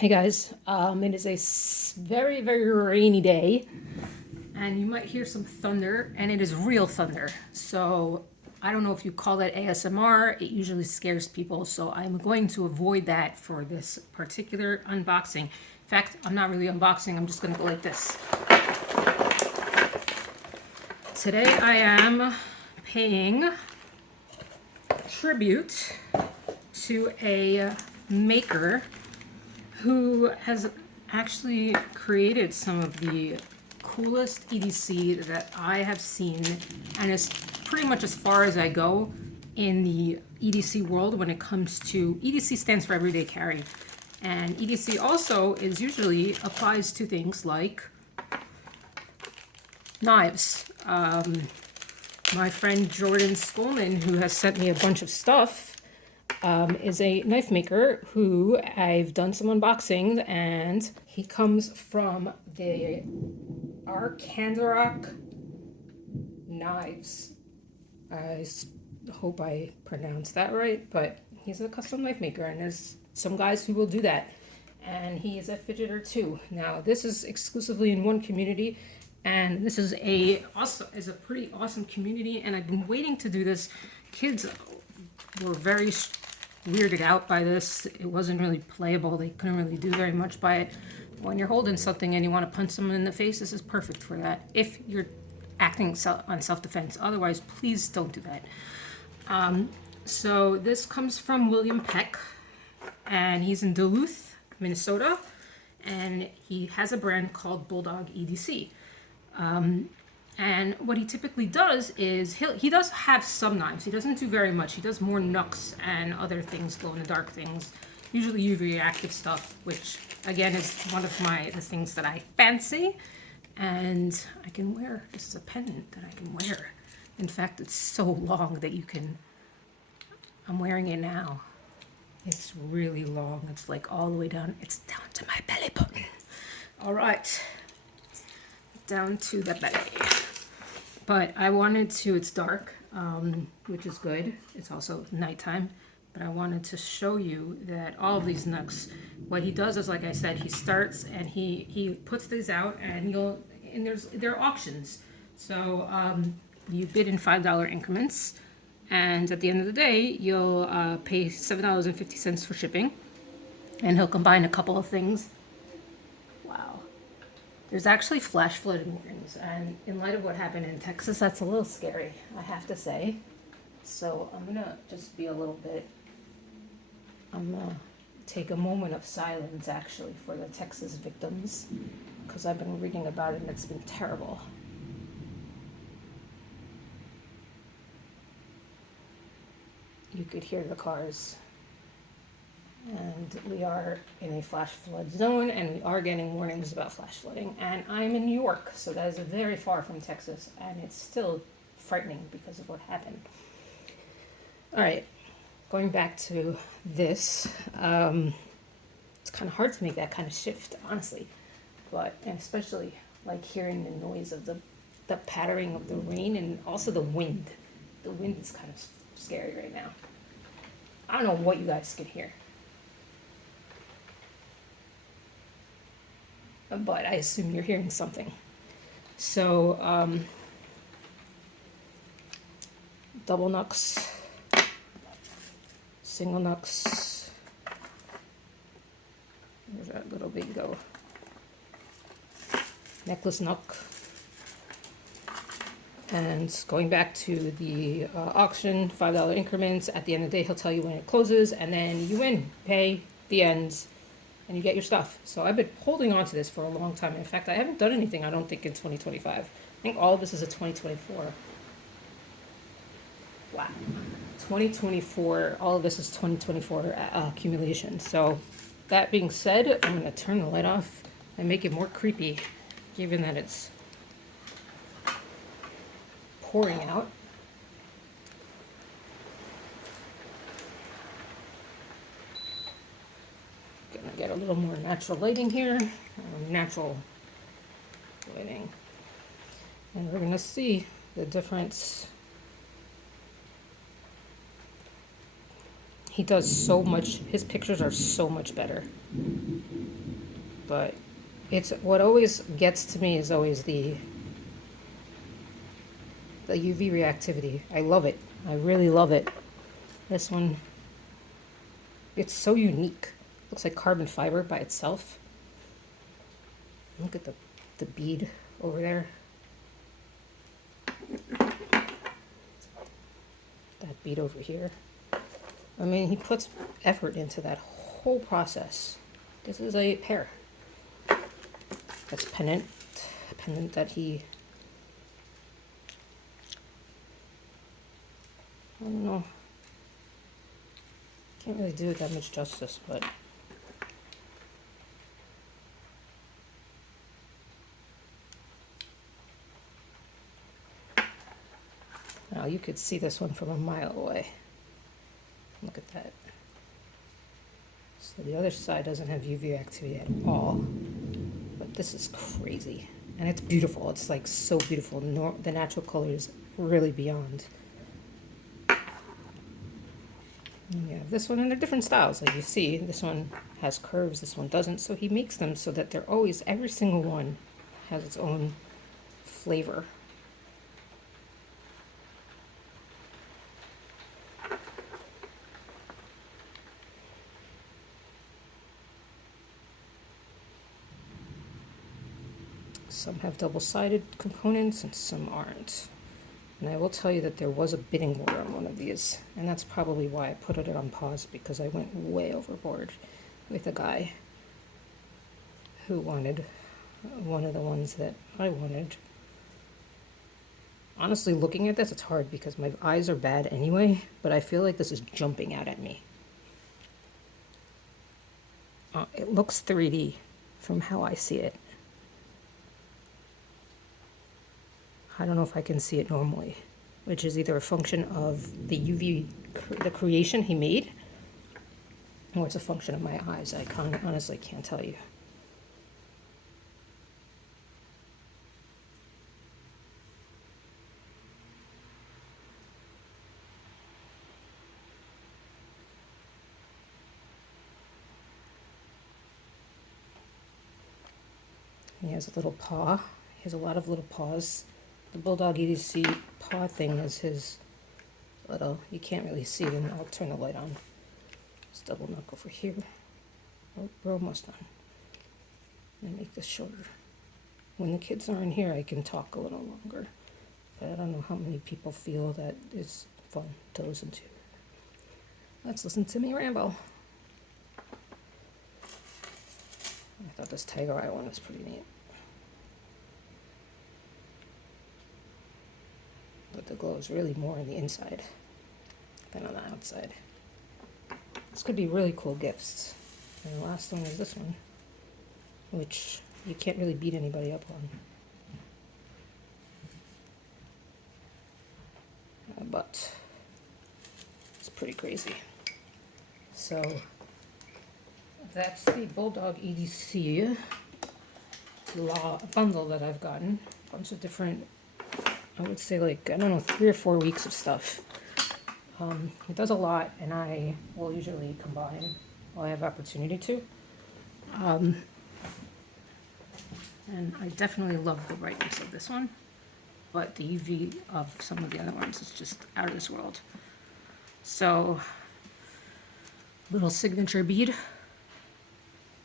Hey guys, it is a very, very rainy day, and you might hear some thunder, and it is real thunder. So I don't know if you call that ASMR, it usually scares people, so I'm going to avoid that for this particular unboxing. In fact, I'm not really unboxing, I'm just gonna go like this. Today I am paying tribute to a maker who has actually created some of the coolest EDC that I have seen, and is pretty much as far as I go in the EDC world when it comes to EDC stands for everyday carry. And EDC also is usually applies to things like knives. My friend Jordan Skolman, who has sent me a bunch of stuff, is a knife maker who I've done some unboxings, and he comes from the Arkandarok knives. I hope I pronounced that right, but he's a custom knife maker, and there's some guys who will do that. And he is a fidgeter too. Now this is exclusively in one community, and this is a pretty awesome community, and I've been waiting to do this. Kids were very weirded out by this. It wasn't really playable. They couldn't really do very much by it. When you're holding something and you want to punch someone in the face, this is perfect for that. If you're acting on self-defense. Otherwise, please don't do that. So this comes from William Peck, and he's in Duluth, Minnesota, and he has a brand called Bulldog EDC. And what he typically does is he does have some knives. He doesn't do very much. He does more Knucks and other things, glow in the dark things, usually UV reactive stuff, which again is one of the things that I fancy. And I can wear, this is a pendant that I can wear. In fact, it's so long that I'm wearing it now. It's really long. It's like all the way down. It's down to my belly button. All right. Down to the belly. But I wanted to, it's dark, which is good. It's also nighttime. But I wanted to show you that all of these Knucks, what he does is, like I said, he starts and he puts these out, and there are auctions. So you bid in $5 increments. And at the end of the day, you'll pay $7.50 for shipping. And he'll combine a couple of things. Wow. There's actually flash flooded warnings, and in light of what happened in Texas, that's a little scary, I have to say. So I'm gonna just be a little bit, I'm gonna take a moment of silence actually for the Texas victims, because I've been reading about it and it's been terrible. You could hear the cars. And we are in a flash flood zone, and we are getting warnings about flash flooding. And I'm in New York, so that is very far from Texas, and it's still frightening because of what happened. All right, going back to this, it's kind of hard to make that kind of shift, honestly, but especially like hearing the noise of the pattering of the rain, and also the wind. The wind is kind of scary right now. I don't know what you guys can hear, but I assume you're hearing something. So, double Knucks, single Knucks. Where's that little big go? Necklace Knuck. And going back to the auction, $5 increments. At the end of the day, he'll tell you when it closes, and then you win, pay the ends, and you get your stuff. So I've been holding on to this for a long time. In fact, I haven't done anything, I don't think, in 2025. I think all of this is a 2024. Wow. 2024, all of this is 2024 accumulation. So that being said, I'm going to turn the light off and make it more creepy, given that it's pouring out. Gonna get a little more natural lighting here, natural lighting, and we're gonna see the difference. He does so much, his pictures are so much better. But it's, what always gets to me is always the UV reactivity. I love it. I really love it. This one, it's so unique. Looks like carbon fiber by itself. Look at the bead over there. That bead over here. I mean, he puts effort into that whole process. This is a pair. That's pendant that he, I don't know. Can't really do it that much justice, but now you could see this one from a mile away. Look at that. So the other side doesn't have UV activity at all, but this is crazy. And it's beautiful. It's like so beautiful. The natural color is really beyond. And you have this one, and they're different styles. Like you see, this one has curves, this one doesn't. So he makes them so that they're always, every single one has its own flavor. Some have double-sided components and some aren't. And I will tell you that there was a bidding war on one of these, and that's probably why I put it on pause, because I went way overboard with a guy who wanted one of the ones that I wanted. Honestly, looking at this, it's hard because my eyes are bad anyway, but I feel like this is jumping out at me. It looks 3D from how I see it. I don't know if I can see it normally, which is either a function of the UV, the creation he made, or it's a function of my eyes. I honestly can't tell you. He has a little paw. He has a lot of little paws. The Bulldog EDC paw thing is his little, you can't really see them. I'll turn the light on. Let's double knock over here. Oh, we're almost done. And make this shorter. When the kids aren't here, I can talk a little longer. But I don't know how many people feel that it's fun to listen to. Let's listen to me ramble. I thought this tiger eye one was pretty neat. But the glow is really more on the inside than on the outside. This could be really cool gifts. And the last one is this one, which you can't really beat anybody up on. But it's pretty crazy. So that's the Bulldog EDC bundle that I've gotten. A bunch of different, I would say, like, I don't know, 3 or 4 weeks of stuff. It does a lot, and I will usually combine while I have opportunity to. And I definitely love the brightness of this one, but the UV of some of the other ones is just out of this world. So, little signature bead.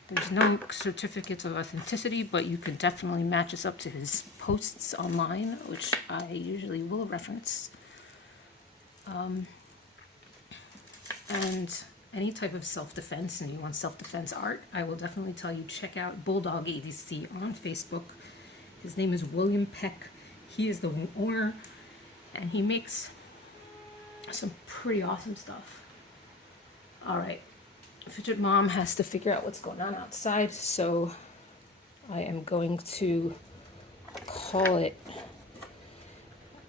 There's no certificates of authenticity, but you can definitely match us up to his posts online, which I usually will reference. And any type of self-defense, and you want self-defense art, I will definitely tell you, check out Bulldog EDC on Facebook. His name is William Peck. He is the owner, and he makes some pretty awesome stuff. All right. Fidget Mom has to figure out what's going on outside, so I am going to call it.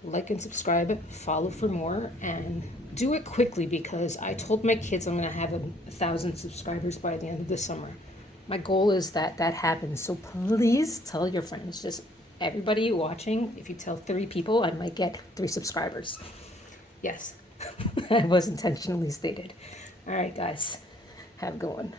Like and subscribe, follow for more, and do it quickly because I told my kids I'm going to have 1,000 subscribers by the end of the summer. My goal is that happens, so please tell your friends. Just everybody watching, if you tell 3 people, I might get 3 subscribers. Yes, that was intentionally stated. All right, guys. Have a good one.